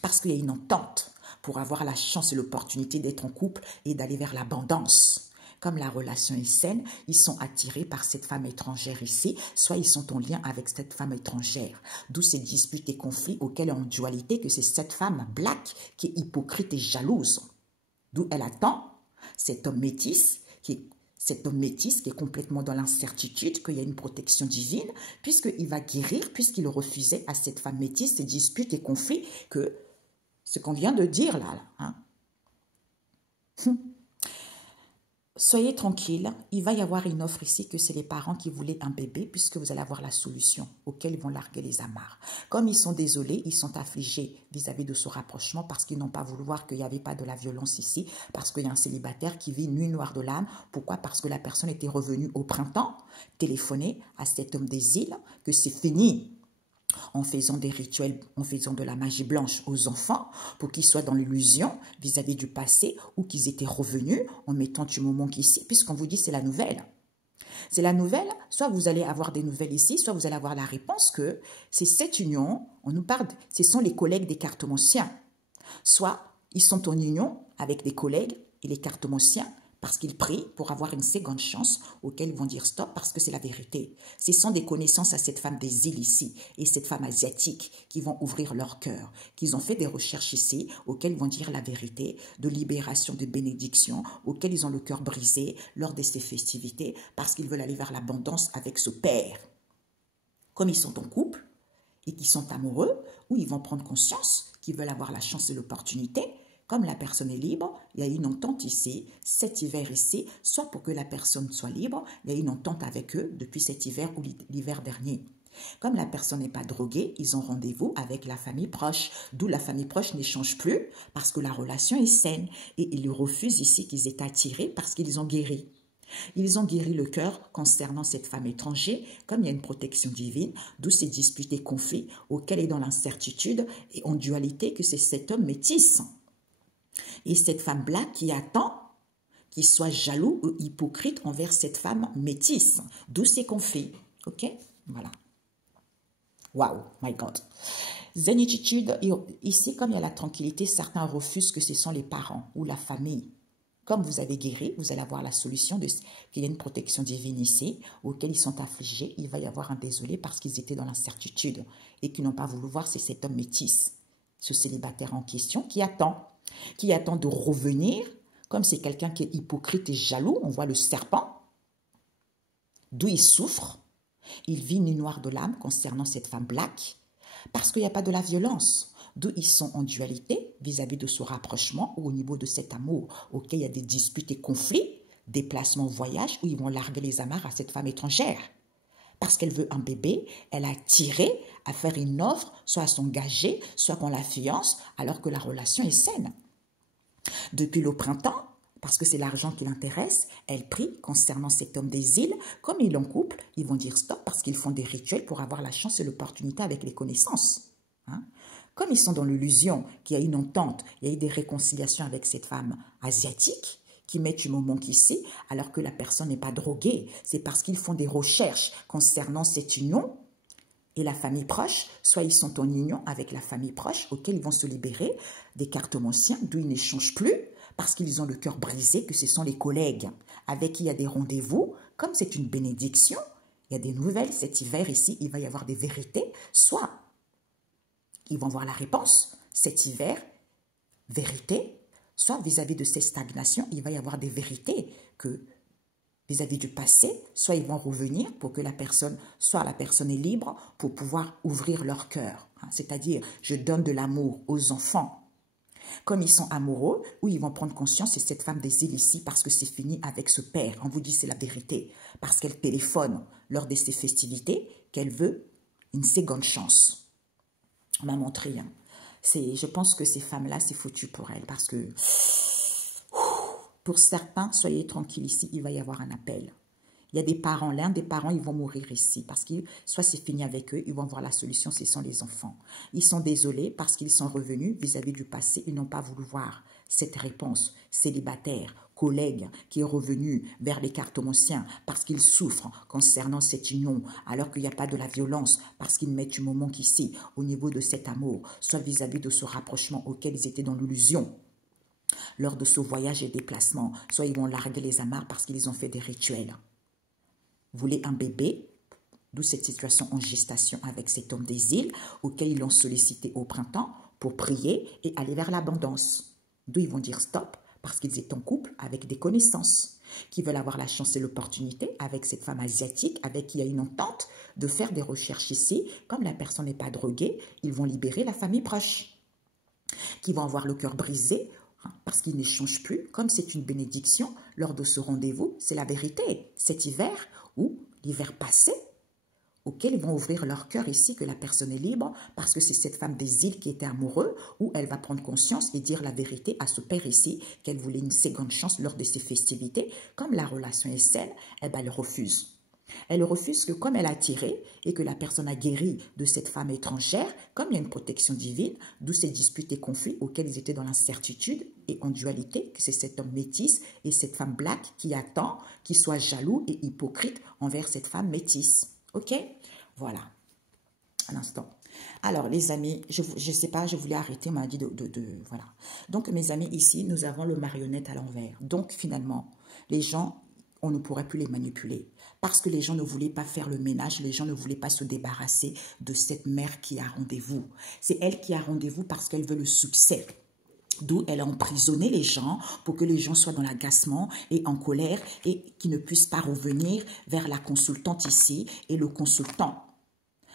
Parce qu'il y a une entente pour avoir la chance et l'opportunité d'être en couple et d'aller vers l'abondance. Comme la relation est saine, ils sont attirés par cette femme étrangère ici, soit ils sont en lien avec cette femme étrangère. D'où ces disputes et conflits auxquels en dualité que c'est cette femme black qui est hypocrite et jalouse. D'où elle attend cet homme métis qui est complètement dans l'incertitude, qu'il y a une protection divine, puisqu'il va guérir, puisqu'il refusait à cette femme métisse ces disputes et conflits que ce qu'on vient de dire là. Hein. Soyez tranquille, il va y avoir une offre ici que c'est les parents qui voulaient un bébé puisque vous allez avoir la solution auquel ils vont larguer les amarres. Comme ils sont désolés, ils sont affligés vis-à-vis de ce rapprochement parce qu'ils n'ont pas voulu voir qu'il n'y avait pas de la violence ici, parce qu'il y a un célibataire qui vit une nuit noire de l'âme. Pourquoi? Parce que la personne était revenue au printemps, téléphoner à cet homme des îles que c'est fini. En faisant des rituels, en faisant de la magie blanche aux enfants pour qu'ils soient dans l'illusion vis-à-vis du passé ou qu'ils étaient revenus en mettant du moment qu'ici, puisqu'on vous dit c'est la nouvelle. C'est la nouvelle, soit vous allez avoir des nouvelles ici, soit vous allez avoir la réponse que c'est cette union, on nous parle, ce sont les collègues des cartomanciens. Soit ils sont en union avec des collègues et les cartomanciens, parce qu'ils prient pour avoir une seconde chance auquel ils vont dire stop parce que c'est la vérité. Ce sont des connaissances à cette femme des îles ici et cette femme asiatique qui vont ouvrir leur cœur, qu'ils ont fait des recherches ici auxquelles ils vont dire la vérité, de libération, de bénédiction, auxquelles ils ont le cœur brisé lors de ces festivités parce qu'ils veulent aller vers l'abondance avec ce père. Comme ils sont en couple et qu'ils sont amoureux, ou ils vont prendre conscience qu'ils veulent avoir la chance et l'opportunité. Comme la personne est libre, il y a une entente ici, cet hiver ici, soit pour que la personne soit libre, il y a une entente avec eux depuis cet hiver ou l'hiver dernier. Comme la personne n'est pas droguée, ils ont rendez-vous avec la famille proche, d'où la famille proche n'échange plus parce que la relation est saine et ils refusent ici qu'ils aient attiré parce qu'ils ont guéri. Ils ont guéri le cœur concernant cette femme étrangère, comme il y a une protection divine, d'où ces disputes et conflits auxquels est dans l'incertitude et en dualité que c'est cet homme métis. Et cette femme-là qui attend qu'il soit jaloux ou hypocrite envers cette femme métisse. D'où ces conflits. Ok? Voilà. Wow, my God. Zénitude, ici, comme il y a la tranquillité, certains refusent que ce sont les parents ou la famille. Comme vous avez guéri, vous allez avoir la solution qu'il y a une protection divine ici, auquel ils sont affligés. Il va y avoir un désolé parce qu'ils étaient dans l'incertitude et qu'ils n'ont pas voulu voir c'est cet homme métis, ce célibataire en question qui attend de revenir, comme c'est quelqu'un qui est hypocrite et jaloux, on voit le serpent, d'où il souffre, il vit une nuit noire de l'âme concernant cette femme black, parce qu'il n'y a pas de la violence. d'où ils sont en dualité vis-à-vis de ce rapprochement ou au niveau de cet amour auquel il y a des disputes et conflits, déplacements, voyages, où ils vont larguer les amarres à cette femme étrangère. Parce qu'elle veut un bébé, elle a tiré à faire une offre, soit à s'engager, soit qu'on la fiance, alors que la relation est saine. Depuis le printemps, parce que c'est l'argent qui l'intéresse, elle prie concernant cet homme des îles. Comme ils en couple, ils vont dire stop parce qu'ils font des rituels pour avoir la chance et l'opportunité avec les connaissances. Hein? Comme ils sont dans l'illusion qu'il y a une entente, il y a eu des réconciliations avec cette femme asiatique, qui mettent du moment qu'ici, alors que la personne n'est pas droguée. C'est parce qu'ils font des recherches concernant cette union et la famille proche, soit ils sont en union avec la famille proche, auquel ils vont se libérer des cartomanciens, d'où ils n'échangent plus, parce qu'ils ont le cœur brisé, que ce sont les collègues avec qui il y a des rendez-vous. Comme c'est une bénédiction, il y a des nouvelles. Cet hiver ici, il va y avoir des vérités. Soit ils vont voir la réponse, cet hiver, vérité, soit vis-à-vis de ces stagnations, il va y avoir des vérités que vis-à-vis du passé, soit ils vont revenir pour que la personne est libre pour pouvoir ouvrir leur cœur. C'est-à-dire, je donne de l'amour aux enfants. Comme ils sont amoureux, ou ils vont prendre conscience, c'est cette femme des îles ici, parce que c'est fini avec ce père. On vous dit c'est la vérité. Parce qu'elle téléphone lors de ses festivités, qu'elle veut une seconde chance. On m'a montré. Hein. Je pense que ces femmes-là, c'est foutu pour elles. Parce que, pour certains, soyez tranquilles ici, il va y avoir un appel. Il y a des parents, l'un des parents, ils vont mourir ici parce que soit c'est fini avec eux, ils vont voir la solution, ce sont les enfants. Ils sont désolés parce qu'ils sont revenus vis-à-vis du passé, ils n'ont pas voulu voir cette réponse. Célibataire, collègue qui est revenu vers les cartomanciens parce qu'ils souffrent concernant cette union, alors qu'il n'y a pas de la violence, parce qu'ils mettent du moment qu'ici, au niveau de cet amour, soit vis-à-vis de ce rapprochement auquel ils étaient dans l'illusion. Lors de ce voyage et déplacement, soit ils vont larguer les amarres parce qu'ils ont fait des rituels. Voulez un bébé, d'où cette situation en gestation avec cet homme des îles, auquel ils l'ont sollicité au printemps pour prier et aller vers l'abondance. D'où ils vont dire stop, parce qu'ils étaient en couple avec des connaissances, qui veulent avoir la chance et l'opportunité avec cette femme asiatique, avec qui il y a une entente, de faire des recherches ici. Comme la personne n'est pas droguée, ils vont libérer la famille proche, qui vont avoir le cœur brisé, parce qu'ils n'échangent plus. Comme c'est une bénédiction, lors de ce rendez-vous, c'est la vérité. Cet hiver, ou l'hiver passé, auquel ils vont ouvrir leur cœur ici, que la personne est libre, parce que c'est cette femme des îles qui était amoureuse, où elle va prendre conscience et dire la vérité à ce père ici, qu'elle voulait une seconde chance lors de ses festivités. Comme la relation est saine, elle refuse. Elle refuse que comme elle a tiré et que la personne a guéri de cette femme étrangère, comme il y a une protection divine, d'où ces disputes et conflits auxquels ils étaient dans l'incertitude et en dualité, que c'est cet homme métis et cette femme black qui attend qu'il soit jaloux et hypocrite envers cette femme métisse. Ok? Voilà. Un instant. Alors, les amis, je ne sais pas, je voulais arrêter, on m'a dit voilà. Donc, mes amis, ici, nous avons le marionnette à l'envers. Donc, finalement, les gens, on ne pourrait plus les manipuler. Parce que les gens ne voulaient pas faire le ménage, les gens ne voulaient pas se débarrasser de cette mère qui a rendez-vous. C'est elle qui a rendez-vous parce qu'elle veut le succès. D'où elle a emprisonné les gens pour que les gens soient dans l'agacement et en colère et qu'ils ne puissent pas revenir vers la consultante ici et le consultant.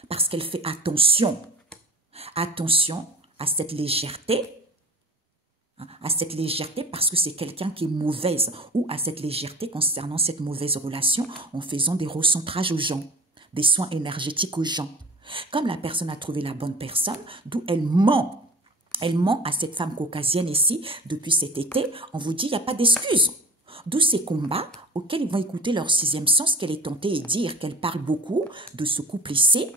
Parce qu'elle fait attention. Attention à cette légèreté. À cette légèreté parce que c'est quelqu'un qui est mauvaise, ou à cette légèreté concernant cette mauvaise relation en faisant des recentrages aux gens, des soins énergétiques aux gens. Comme la personne a trouvé la bonne personne, d'où elle ment. Elle ment à cette femme caucasienne ici depuis cet été. On vous dit, il n'y a pas d'excuse. D'où ces combats auxquels ils vont écouter leur sixième sens qu'elle est tentée et dire qu'elle parle beaucoup de ce couple ici.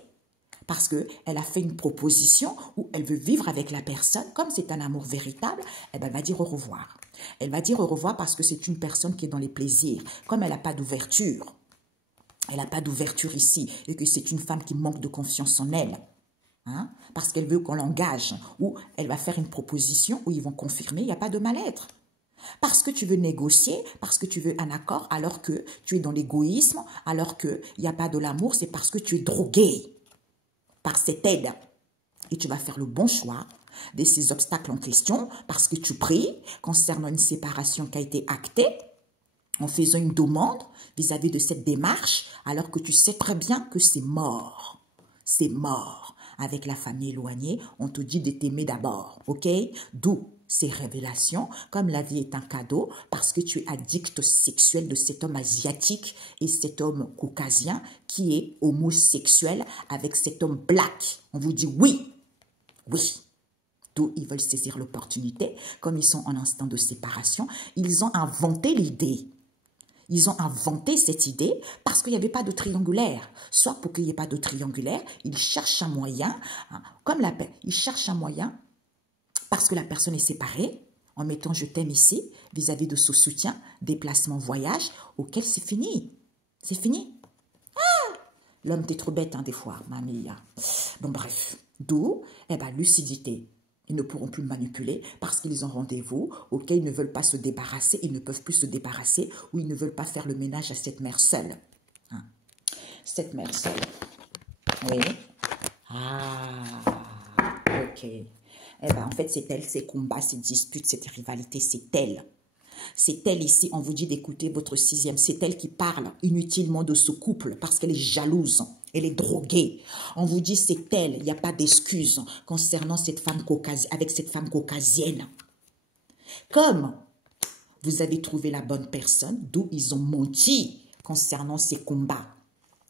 Parce qu'elle a fait une proposition où elle veut vivre avec la personne. Comme c'est un amour véritable, elle va dire au revoir. Elle va dire au revoir parce que c'est une personne qui est dans les plaisirs. Comme elle n'a pas d'ouverture, elle n'a pas d'ouverture ici et que c'est une femme qui manque de confiance en elle. Hein? Parce qu'elle veut qu'on l'engage ou elle va faire une proposition où ils vont confirmer, il n'y a pas de mal-être. Parce que tu veux négocier, parce que tu veux un accord alors que tu es dans l'égoïsme, alors qu'il n'y a pas de l'amour, c'est parce que tu es drogué par cette aide. Et tu vas faire le bon choix de ces obstacles en question parce que tu pries concernant une séparation qui a été actée en faisant une demande vis-à-vis de cette démarche alors que tu sais très bien que c'est mort. C'est mort. avec la famille éloignée, on te dit de t'aimer d'abord, ok? D'où ces révélations, comme la vie est un cadeau, parce que tu es addict sexuel de cet homme asiatique et cet homme caucasien qui est homosexuel avec cet homme black. On vous dit oui, oui. D'où ils veulent saisir l'opportunité, comme ils sont en instant de séparation, ils ont inventé l'idée. Ils ont inventé cette idée parce qu'il n'y avait pas de triangulaire. Soit pour qu'il n'y ait pas de triangulaire, ils cherchent un moyen, hein, comme la paix, ils cherchent un moyen parce que la personne est séparée, en mettant je t'aime ici, vis-à-vis de ce soutien, déplacement, voyage, auquel c'est fini. C'est fini. L'homme, t'es trop bête, hein, des fois, mamie. Bon, bref. D'où, lucidité. Ils ne pourront plus manipuler parce qu'ils ont rendez-vous auquel ils ne veulent pas se débarrasser, ils ne peuvent plus se débarrasser ou ils ne veulent pas faire le ménage à cette mère seule. Hein. Cette mère seule. Oui. Ah, ok. En fait, c'est elle, ces combats, ces disputes, cette rivalité, c'est elle. C'est elle ici, on vous dit d'écouter votre sixième. C'est elle qui parle inutilement de ce couple parce qu'elle est jalouse. Elle est droguée. On vous dit c'est elle. Il n'y a pas d'excuse concernant cette femme avec cette femme caucasienne. Comme vous avez trouvé la bonne personne, d'où ils ont menti concernant ces combats.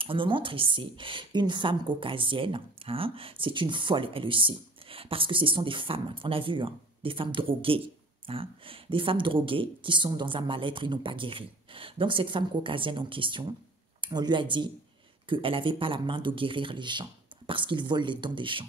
On me montre ici une femme caucasienne. Hein, c'est une folle, elle aussi. Parce que ce sont des femmes, on a vu, hein, des femmes droguées. Hein, des femmes droguées qui sont dans un mal-être, ils n'ont pas guéri. Donc cette femme caucasienne en question, on lui a dit qu'elle n'avait pas la main de guérir les gens parce qu'ils volent les dents des gens.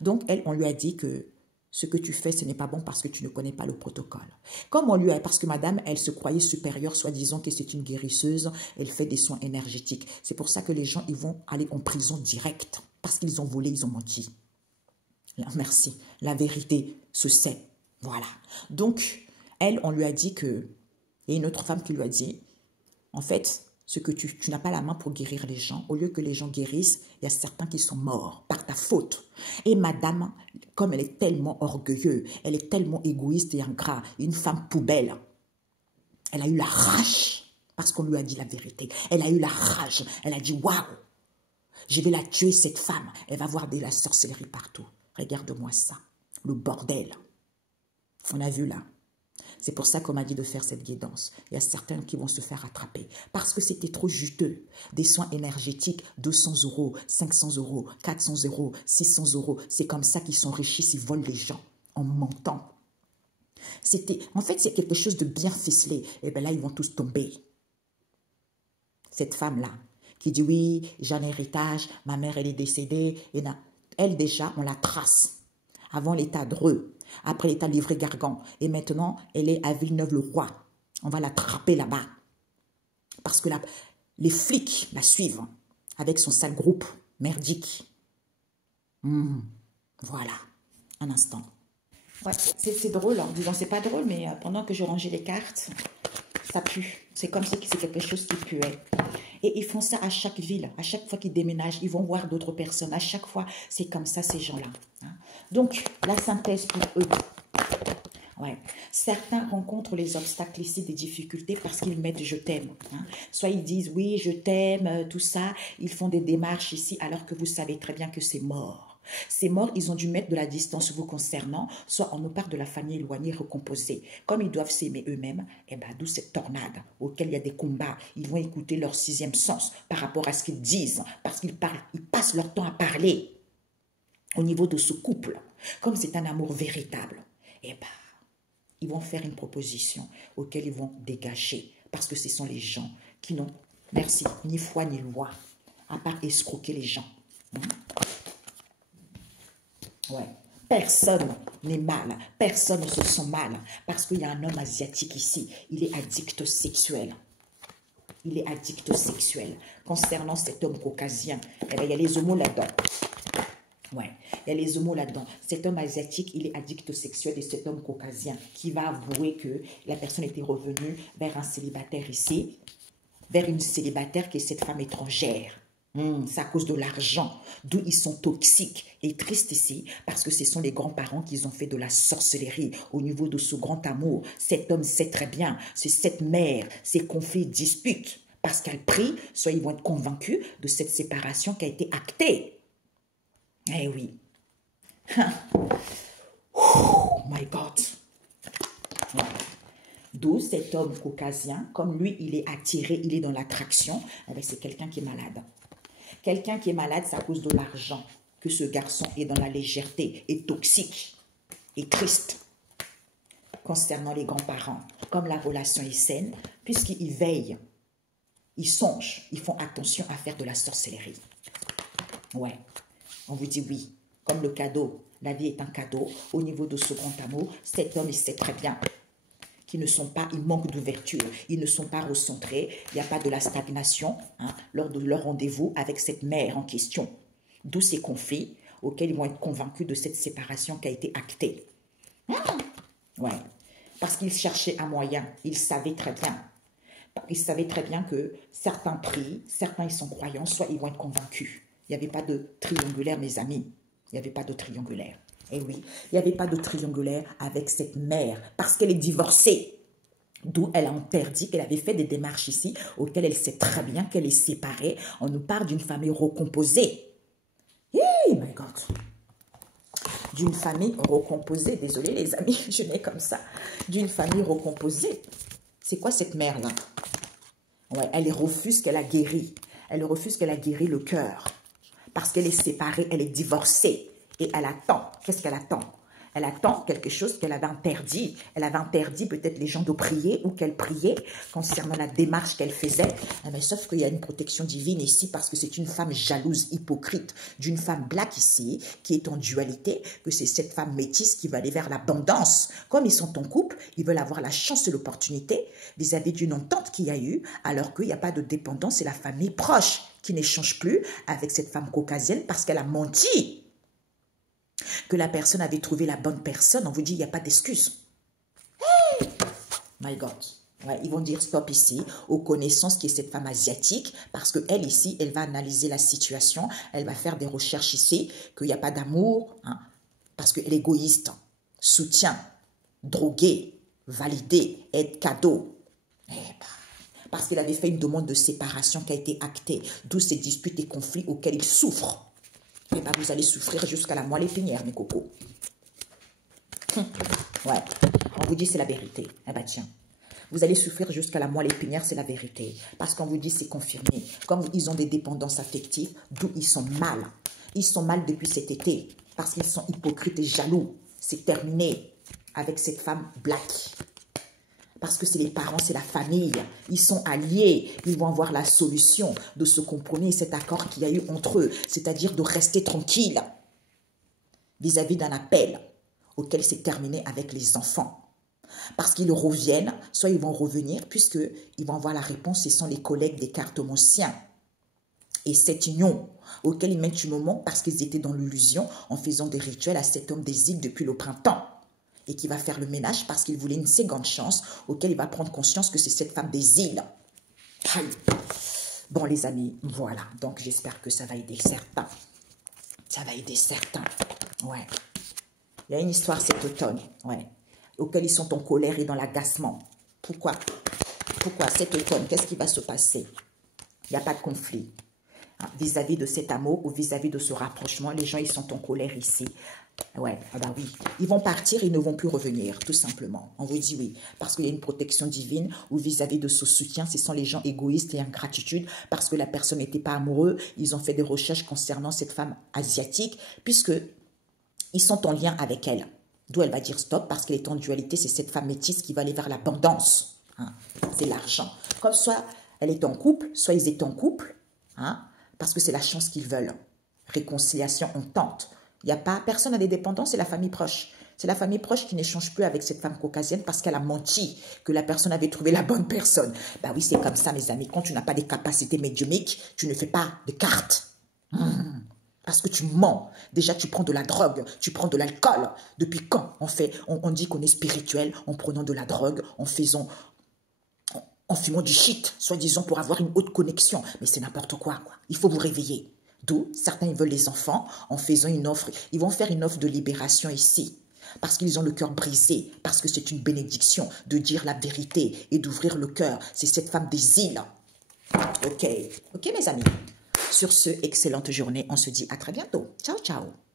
Donc elle, on lui a dit que ce que tu fais, ce n'est pas bon parce que tu ne connais pas le protocole. Comme on lui a, parce que madame, elle se croyait supérieure, soi-disant que c'est une guérisseuse, elle fait des soins énergétiques. C'est pour ça que les gens, ils vont aller en prison direct parce qu'ils ont volé, ils ont menti. Merci, la vérité se sait. Voilà. Donc, elle, on lui a dit que... Il y a une autre femme qui lui a dit, en fait, ce que tu n'as pas la main pour guérir les gens. Au lieu que les gens guérissent, il y a certains qui sont morts par ta faute. Et madame, comme elle est tellement orgueilleuse, elle est tellement égoïste et ingrat, une femme poubelle, elle a eu la rage parce qu'on lui a dit la vérité. Elle a eu la rage. Elle a dit, waouh, je vais la tuer cette femme. Elle va voir de la sorcellerie partout. Regarde-moi ça, le bordel. On a vu là. C'est pour ça qu'on m'a dit de faire cette guidance. Il y a certains qui vont se faire attraper parce que c'était trop juteux. Des soins énergétiques, 200 €, 500 €, 400 €, 600 €. C'est comme ça qu'ils s'enrichissent, ils volent les gens en mentant. En fait, c'est quelque chose de bien ficelé. Et bien là, ils vont tous tomber. Cette femme-là qui dit oui, j'ai un héritage, ma mère elle est décédée. Et elle déjà, on la trace. Avant l'état Dreux, après l'état Livré-Gargan. Et maintenant, elle est à Villeneuve-le-Roi. On va la trapper là-bas. Parce que les flics la suivent avec son sale groupe merdique. Voilà, un instant. Ouais, c'est drôle, hein. Disons, c'est pas drôle, mais pendant que je rangeais les cartes, ça pue. C'est comme si c'est quelque chose qui puait. Et ils font ça à chaque ville, à chaque fois qu'ils déménagent, ils vont voir d'autres personnes. À chaque fois, c'est comme ça, ces gens-là. Hein. Donc, la synthèse pour eux. Ouais. Certains rencontrent les obstacles ici, des difficultés parce qu'ils mettent « je t'aime hein. ». Soit ils disent « oui, je t'aime », tout ça. Ils font des démarches ici alors que vous savez très bien que c'est mort. C'est mort, ils ont dû mettre de la distance vous concernant, soit on nous parle de la famille éloignée, recomposée. Comme ils doivent s'aimer eux-mêmes, d'où cette tornade auquel il y a des combats. Ils vont écouter leur sixième sens par rapport à ce qu'ils disent, parce qu'ils parlent, ils passent leur temps à parler. Au niveau de ce couple, comme c'est un amour véritable, ils vont faire une proposition auquel ils vont dégager, parce que ce sont les gens qui n'ont, merci, ni foi ni loi, à part escroquer les gens. Ouais. Personne n'est mal, personne ne se sent mal, parce qu'il y a un homme asiatique ici, il est addict sexuel. Il est addict sexuel. Concernant cet homme caucasien, il y a les homos là-dedans. Ouais, il y a les homos là-dedans. Cet homme asiatique, il est addict sexuel et cet homme caucasien qui va avouer que la personne était revenue vers un célibataire ici, vers une célibataire qui est cette femme étrangère. C'est à cause de l'argent, d'où ils sont toxiques et tristes ici, parce que ce sont les grands-parents qui ont fait de la sorcellerie au niveau de ce grand amour. Cet homme sait très bien, c'est cette mère, ces conflits, disputes, parce qu'elle prie, soit ils vont être convaincus de cette séparation qui a été actée. Eh oui. Oh my God. Ouais. D'où cet homme caucasien, comme lui, il est attiré, il est dans l'attraction, eh c'est quelqu'un qui est malade. Quelqu'un qui est malade, c'est à cause de l'argent que ce garçon est dans la légèreté, est toxique, est triste. Concernant les grands-parents, comme la relation est saine, puisqu'ils veillent, ils songent, ils font attention à faire de la sorcellerie. Ouais, on vous dit oui, comme le cadeau, la vie est un cadeau. Au niveau de ce grand amour, cet homme, il sait très bien qu'ils ne sont pas, ils manquent d'ouverture, ils ne sont pas recentrés, il n'y a pas de la stagnation lors de leur rendez-vous avec cette mère en question. D'où ces conflits auxquels ils vont être convaincus de cette séparation qui a été actée. Ouais, parce qu'ils cherchaient un moyen, ils savaient très bien. Ils savaient très bien que certains prient, certains ils sont croyants, soit ils vont être convaincus. Il n'y avait pas de triangulaire, mes amis. Il n'y avait pas de triangulaire. Eh oui, il n'y avait pas de triangulaire avec cette mère, parce qu'elle est divorcée. D'où elle a interdit qu'elle avait fait des démarches ici, auxquelles elle sait très bien qu'elle est séparée. On nous parle d'une famille recomposée. Oh my God. D'une famille recomposée. Désolée les amis, je n'ai comme ça. D'une famille recomposée. C'est quoi cette mère-là? Ouais, elle refuse qu'elle a guéri. Elle refuse qu'elle a guéri le cœur. Parce qu'elle est séparée, elle est divorcée. Et elle attend. Qu'est-ce qu'elle attend? Elle attend quelque chose qu'elle avait interdit. Elle avait interdit peut-être les gens de prier ou qu'elle priait concernant la démarche qu'elle faisait. Mais sauf qu'il y a une protection divine ici parce que c'est une femme jalouse, hypocrite, d'une femme black ici qui est en dualité, que c'est cette femme métisse qui va aller vers l'abondance. Comme ils sont en couple, ils veulent avoir la chance et l'opportunité vis-à-vis d'une entente qu'il y a eu alors qu'il n'y a pas de dépendance. C'est la famille proche qui n'échange plus avec cette femme caucasienne parce qu'elle a menti. Que la personne avait trouvé la bonne personne, on vous dit, il n'y a pas d'excuse. Hey! My God. Ouais, ils vont dire stop ici, aux connaissances qui est cette femme asiatique, parce qu'elle ici, elle va analyser la situation, elle va faire des recherches ici, qu'il n'y a pas d'amour, parce qu'elle est égoïste, soutien, drogué, validé, aide cadeau. Parce qu'elle avait fait une demande de séparation qui a été actée, d'où ces disputes et conflits auxquels il souffre. Et bien, vous allez souffrir jusqu'à la moelle épinière, mes cocos. Ouais, on vous dit c'est la vérité. Eh bien, tiens, vous allez souffrir jusqu'à la moelle épinière, c'est la vérité. Parce qu'on vous dit c'est confirmé. Comme ils ont des dépendances affectives, d'où ils sont mal. Ils sont mal depuis cet été. Parce qu'ils sont hypocrites et jaloux. C'est terminé avec cette femme black. Parce que c'est les parents, c'est la famille. Ils sont alliés. Ils vont avoir la solution de ce compromis, cet accord qu'il y a eu entre eux. C'est-à-dire de rester tranquille vis-à-vis d'un appel auquel c'est terminé avec les enfants. Parce qu'ils reviennent, soit ils vont revenir, puisqu'ils vont avoir la réponse, ce sont les collègues des cartomanciens. Et cette union auquel ils mettent un moment parce qu'ils étaient dans l'illusion en faisant des rituels à cet homme des îles depuis le printemps. Et qui va faire le ménage parce qu'il voulait une seconde chance auquel il va prendre conscience que c'est cette femme des îles. Bon les amis, voilà. Donc j'espère que ça va aider certains. Ça va aider certains. Ouais. Il y a une histoire cet automne. Ouais. Auquel ils sont en colère et dans l'agacement. Pourquoi? Pourquoi cet automne? Qu'est-ce qui va se passer? Il n'y a pas de conflit. Vis-à-vis de cet amour ou vis-à-vis de ce rapprochement, les gens ils sont en colère ici. Ouais, ah bah oui. Ils vont partir, ils ne vont plus revenir, tout simplement. On vous dit oui, parce qu'il y a une protection divine ou vis-à-vis de ce soutien, ce sont les gens égoïstes et ingratitude parce que la personne n'était pas amoureuse. Ils ont fait des recherches concernant cette femme asiatique puisque ils sont en lien avec elle. D'où elle va dire stop parce qu'elle est en dualité, c'est cette femme métisse qui va aller vers l'abondance. C'est l'argent. Comme soit elle est en couple, soit ils étaient en couple, parce que c'est la chance qu'ils veulent. Réconciliation, on tente. Il n'y a pas, personne n'a des dépendances, c'est la famille proche. C'est la famille proche qui n'échange plus avec cette femme caucasienne parce qu'elle a menti, que la personne avait trouvé la bonne personne. Ben oui, c'est comme ça, mes amis. Quand tu n'as pas des capacités médiumiques, tu ne fais pas de cartes. Parce que tu mens. Déjà, tu prends de la drogue, tu prends de l'alcool. Depuis quand on dit qu'on est spirituel en prenant de la drogue, en fumant du shit, soi-disant pour avoir une haute connexion. Mais c'est n'importe quoi. Il faut vous réveiller. D'où certains ils veulent les enfants en faisant une offre. Ils vont faire une offre de libération ici. Parce qu'ils ont le cœur brisé. Parce que c'est une bénédiction de dire la vérité et d'ouvrir le cœur. C'est cette femme des îles. Ok. Ok mes amis. Sur ce, excellente journée. On se dit à très bientôt. Ciao, ciao.